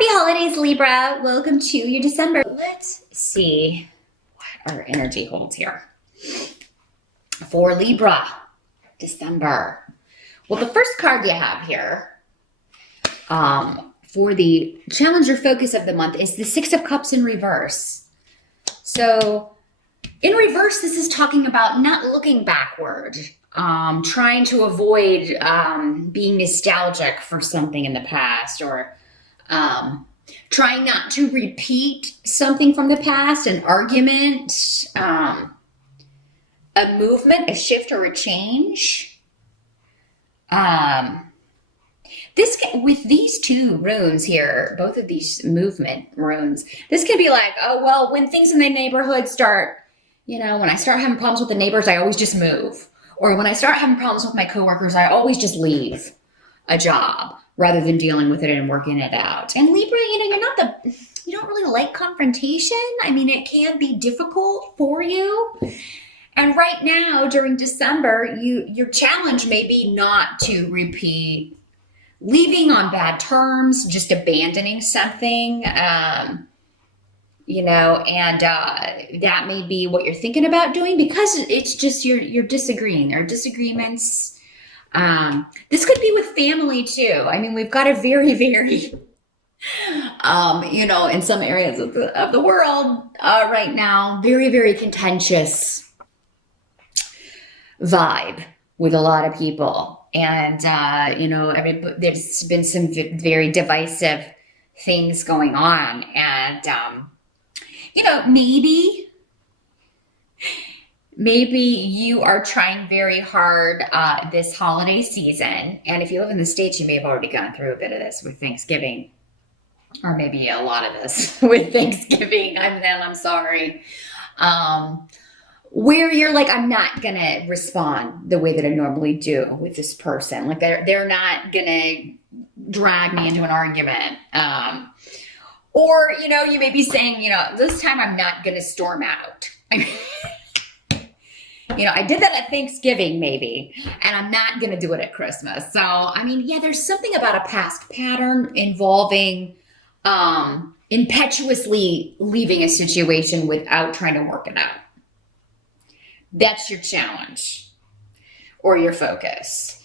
Happy holidays, Libra. Welcome to your December. Let's see what our energy holds here for Libra, December. Well, the first card you have here for the challenger focus of the month is the Six of Cups in reverse. So in reverse, this is talking about not looking backward, trying to avoid being nostalgic for something in the past, or trying not to repeat something from the past, an argument, a movement, a shift, or a change. With these two runes here, both of these movement runes, this can be like, oh, well, when things in the neighborhood start, when I start having problems with the neighbors, I always just move. Or when I start having problems with my coworkers, I always just leave a job rather than dealing with it and working it out. And Libra, you don't really like confrontation. I mean, it can be difficult for you. And right now, during December, your challenge may be not to repeat leaving on bad terms, just abandoning something, and that may be what you're thinking about doing, because it's just you're disagreeing. There are disagreements. This could be with family too. I mean, we've got a very, very, in some areas of the world right now, very, very contentious vibe with a lot of people. And, there's been some very divisive things going on. And, maybe you are trying very hard this holiday season. And if you live in the States, you may have already gone through a bit of this with Thanksgiving, or maybe a lot of this with Thanksgiving. I'm sorry. Where you're like, I'm not going to respond the way that I normally do with this person. Like they're not going to drag me into an argument. Or, you may be saying, this time I'm not going to storm out. I did that at Thanksgiving maybe, and I'm not going to do it at Christmas. So, there's something about a past pattern involving impetuously leaving a situation without trying to work it out. That's your challenge or your focus.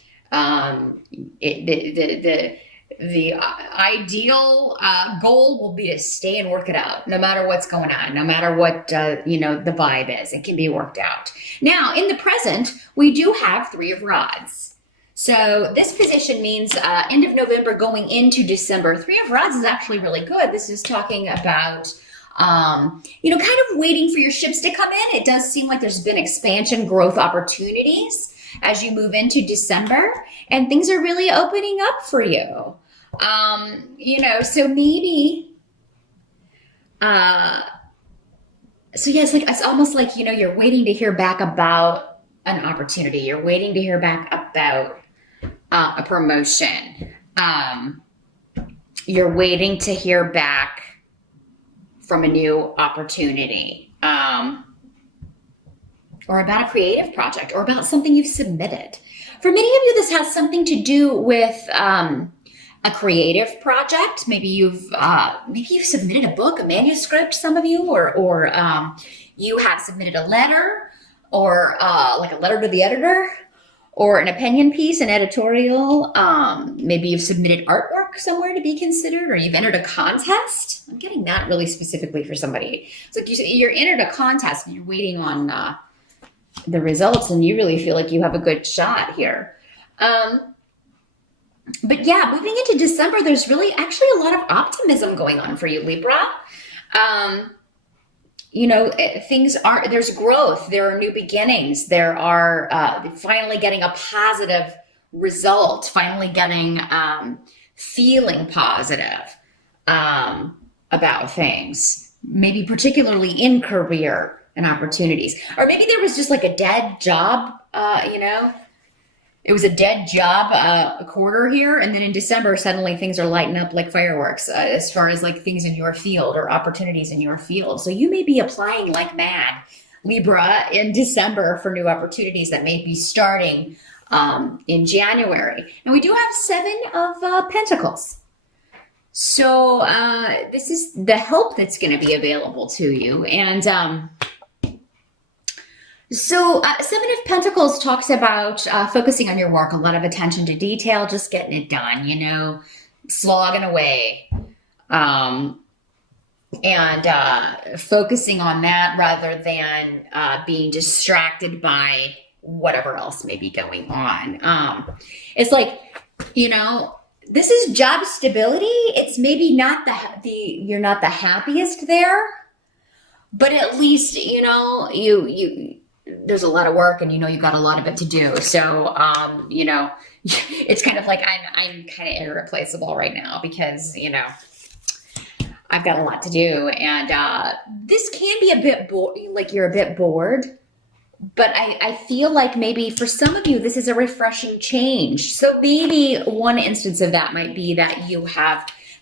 The ideal goal will be to stay and work it out, no matter what's going on, no matter what, the vibe is. It can be worked out. Now, in the present, we do have Three of Rods. So this position means end of November going into December. Three of Rods is actually really good. This is talking about kind of waiting for your ships to come in. It does seem like there's been expansion, growth opportunities as you move into December, and things are really opening up for you. So maybe, it's almost like, you're waiting to hear back about an opportunity. You're waiting to hear back about a promotion. You're waiting to hear back from a new opportunity, or about a creative project, or about something you've submitted. For many of you, this has something to do with a creative project. Maybe you've submitted a book, a manuscript, some of you, or you have submitted a letter, or like a letter to the editor, or an opinion piece, an editorial. Maybe you've submitted artwork somewhere to be considered, or you've entered a contest. I'm getting that really specifically for somebody. It's like you're entered a contest and you're waiting on the results, and you really feel like you have a good shot here. But yeah, moving into December, there's really actually a lot of optimism going on for you, Libra. There's growth, there are new beginnings, there are finally getting a positive result, finally getting feeling positive about things, maybe particularly in career and opportunities. Or maybe there was just like a dead job, it was a dead job a quarter here, and then in December suddenly things are lighting up like fireworks as far as like things in your field or opportunities in your field. So you may be applying like mad, Libra, in December for new opportunities that may be starting in January. And we do have Seven of Pentacles. So this is the help that's going to be available to you. And Seven of Pentacles talks about focusing on your work, a lot of attention to detail, just getting it done, slogging away. And focusing on that rather than being distracted by whatever else may be going on. It's like, this is job stability. It's maybe not you're not the happiest there, but at least, you there's a lot of work and you've got a lot of it to do. So, it's kind of like I'm kind of irreplaceable right now because, I've got a lot to do. And this can be a bit like you're a bit bored. But I feel like maybe for some of you, this is a refreshing change. So maybe one instance of that might be that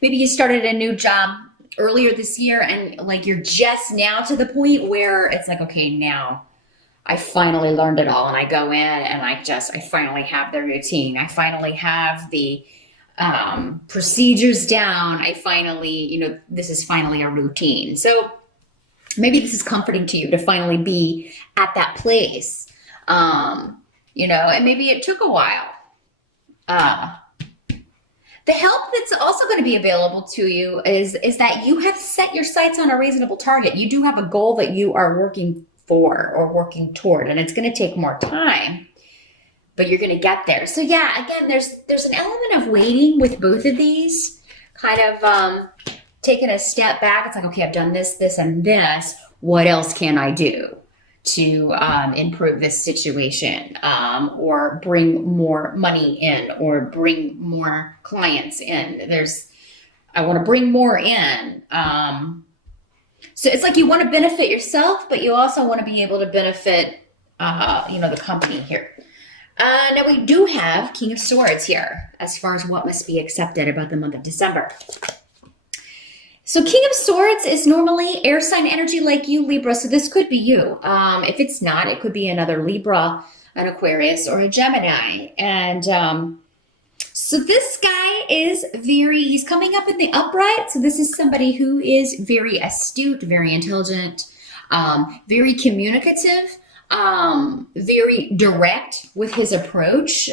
maybe you started a new job earlier this year and like you're just now to the point where it's like, okay, now I finally learned it all. And I go in and I finally have the routine. I finally have the procedures down. I finally, this is finally a routine. So maybe this is comforting to you to finally be at that place, and maybe it took a while. The help that's also going to be available to you is that you have set your sights on a reasonable target. You do have a goal that you are working for or working toward, and it's going to take more time, but you're going to get there. So yeah, again, there's an element of waiting with both of these, kind of taking a step back. It's like, okay, I've done this, this, and this. What else can I do to improve this situation, or bring more money in, or bring more clients in? I want to bring more in. So it's like you want to benefit yourself, but you also want to be able to benefit, the company here. Now we do have King of Swords here as far as what must be accepted about the month of December. So King of Swords is normally air sign energy like you, Libra. So this could be you. If it's not, it could be another Libra, an Aquarius, or a Gemini. And so this guy is he's coming up in the upright. So this is somebody who is very astute, very intelligent, very communicative, very direct with his approach.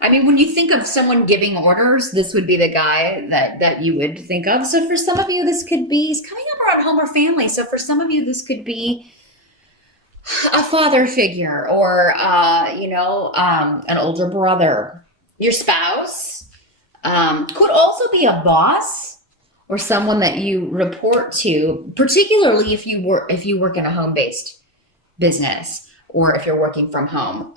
When you think of someone giving orders, this would be the guy that you would think of. So for some of you, this could be, he's coming up around home or family. So for some of you, this could be a father figure or, an older brother. Your spouse could also be a boss or someone that you report to, particularly if you work in a home-based business or if you're working from home.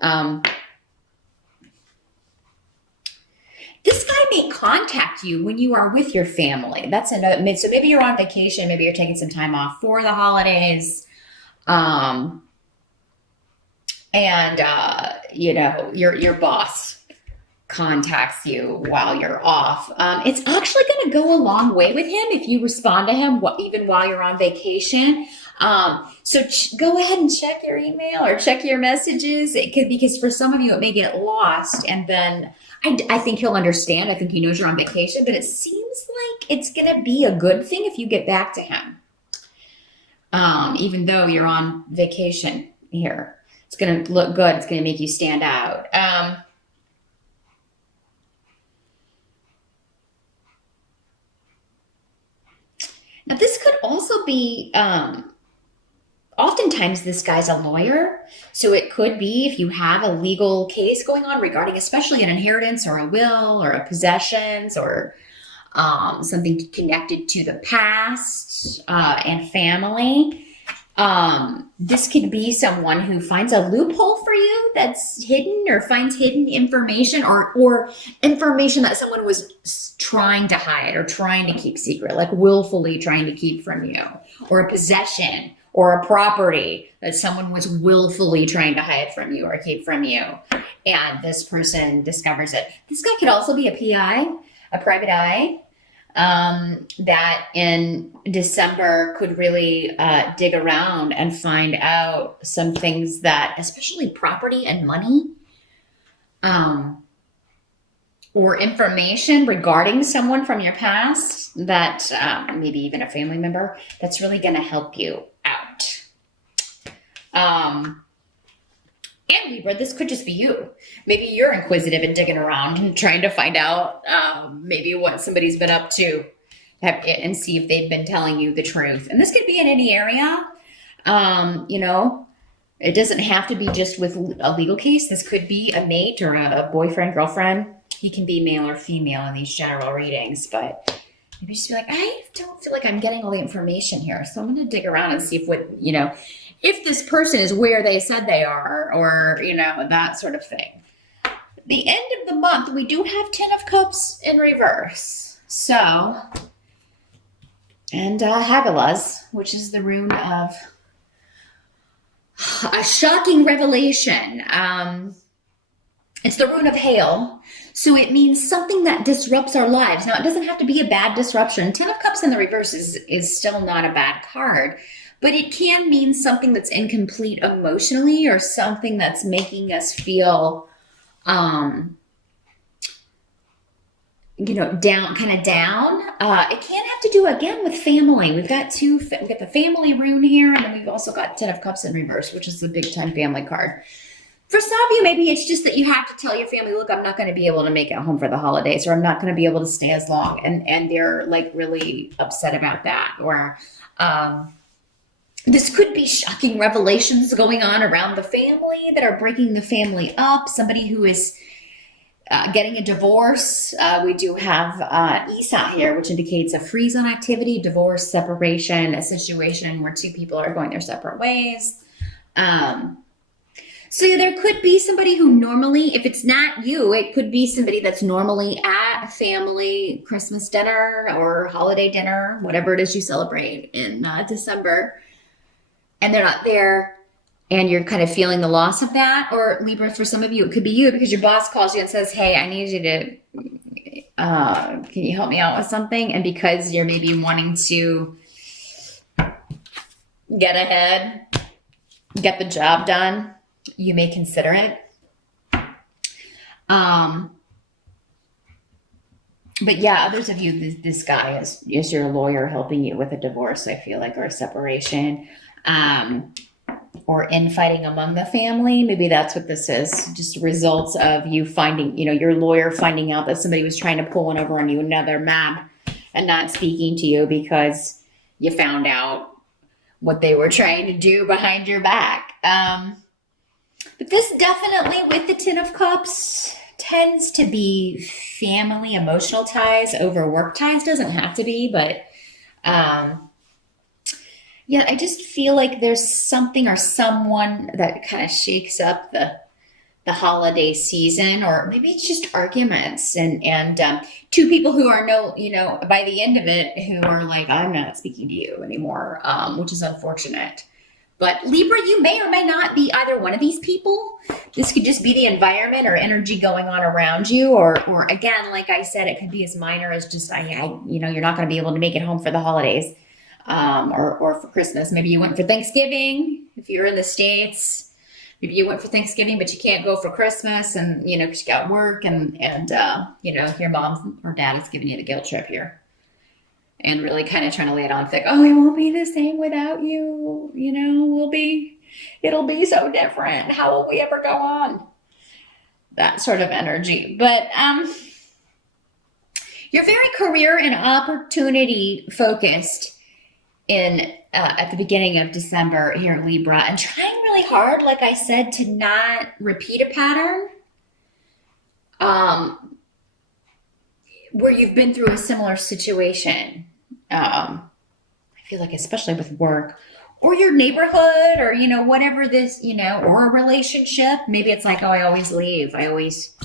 This guy may contact you when you are with your family. That's another. So maybe you're on vacation. Maybe you're taking some time off for the holidays. Your boss contacts you while you're off. It's actually going to go a long way with him if you respond to him even while you're on vacation. So go ahead and check your email or check your messages. Because for some of you, it may get lost, and then I think he'll understand. I think he knows you're on vacation, but it seems like it's going to be a good thing if you get back to him. Even though you're on vacation here, it's going to look good. It's going to make you stand out. Now this could also be, oftentimes this guy's a lawyer. So it could be if you have a legal case going on regarding especially an inheritance or a will or a possessions or something connected to the past and family. This could be someone who finds a loophole for you that's hidden or finds hidden information or information that someone was trying to hide or trying to keep secret, like willfully trying to keep from you, or a possession or a property that someone was willfully trying to hide from you or keep from you. And this person discovers it. This guy could also be a PI, a private eye, that in December could really dig around and find out some things that, especially property and money, or information regarding someone from your past that maybe even a family member that's really going to help you out. And Libra, this could just be you. Maybe you're inquisitive and digging around and trying to find out maybe what somebody's been up to and see if they've been telling you the truth. And this could be in any area. You know, it doesn't have to be just with a legal case. This could be a mate or a boyfriend, girlfriend. He can be male or female in these general readings, but maybe just be like, I don't feel like I'm getting all the information here. So I'm going to dig around and see if if this person is where they said they are, or, that sort of thing. The end of the month, we do have 10 of Cups in reverse. So, and Hagalaz, which is the rune of a shocking revelation. It's the rune of hail. So it means something that disrupts our lives. Now, it doesn't have to be a bad disruption. 10 of Cups in the reverse is still not a bad card. But it can mean something that's incomplete emotionally, or something that's making us feel, down, kind of down. It can have to do, again, with family. We've got the family rune here, and then we've also got 10 of Cups in reverse, which is the big time family card. For some of you, maybe it's just that you have to tell your family, look, I'm not going to be able to make it home for the holidays, or I'm not going to be able to stay as long. And they're like really upset about that. Or, this could be shocking revelations going on around the family that are breaking the family up. Somebody who is getting a divorce. We do have Isa here, which indicates a freeze on activity, divorce, separation, a situation where two people are going their separate ways. So there could be somebody who normally, if it's not you, it could be somebody that's normally at a family Christmas dinner or holiday dinner, whatever it is you celebrate in December. And they're not there, and you're kind of feeling the loss of that. Or Libra, for some of you, it could be you, because your boss calls you and says, hey, I need you to, can you help me out with something? And because you're maybe wanting to get ahead, get the job done, you may consider it. But yeah, others of you, this guy is your lawyer helping you with a divorce, I feel like, or a separation. Or infighting among the family. Maybe that's what this is. Just results of you finding, your lawyer finding out that somebody was trying to pull one over on you, another mad, and not speaking to you because you found out what they were trying to do behind your back. But this definitely, with the 10 of Cups, tends to be family emotional ties over work ties. Doesn't have to be, but yeah, I just feel like there's something or someone that kind of shakes up the holiday season, or maybe it's just arguments and two people who are by the end of it, who are like, I'm not speaking to you anymore, which is unfortunate. But Libra, you may or may not be either one of these people. This could just be the environment or energy going on around you, or again, like I said, it could be as minor as just, you're not going to be able to make it home for the holidays. Or for Christmas. Maybe you went for Thanksgiving if you're in the States. Maybe you went for Thanksgiving, but you can't go for Christmas, and because you got work, and your mom or dad is giving you the guilt trip here, and really kind of trying to lay it on thick. Oh, it won't be the same without you. It'll be so different. How will we ever go on? That sort of energy. But you're very career and opportunity focused at the beginning of December here, Libra, and trying really hard, like I said, to not repeat a pattern where you've been through a similar situation. I feel like, especially with work or your neighborhood, or whatever this, or a relationship. Maybe it's like, oh, I always leave. I always,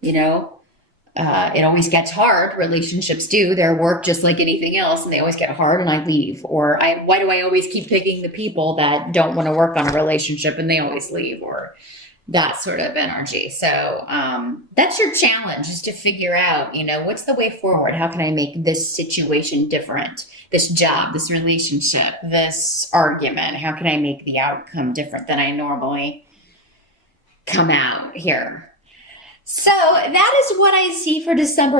it always gets hard. Relationships do. They're work just like anything else, and they always get hard, and I leave. Or why do I always keep picking the people that don't want to work on a relationship, and they always leave? Or that sort of energy. So that's your challenge, is to figure out, what's the way forward? How can I make this situation different? This job, this relationship, this argument, how can I make the outcome different than I normally come out here? So that is what I see for December.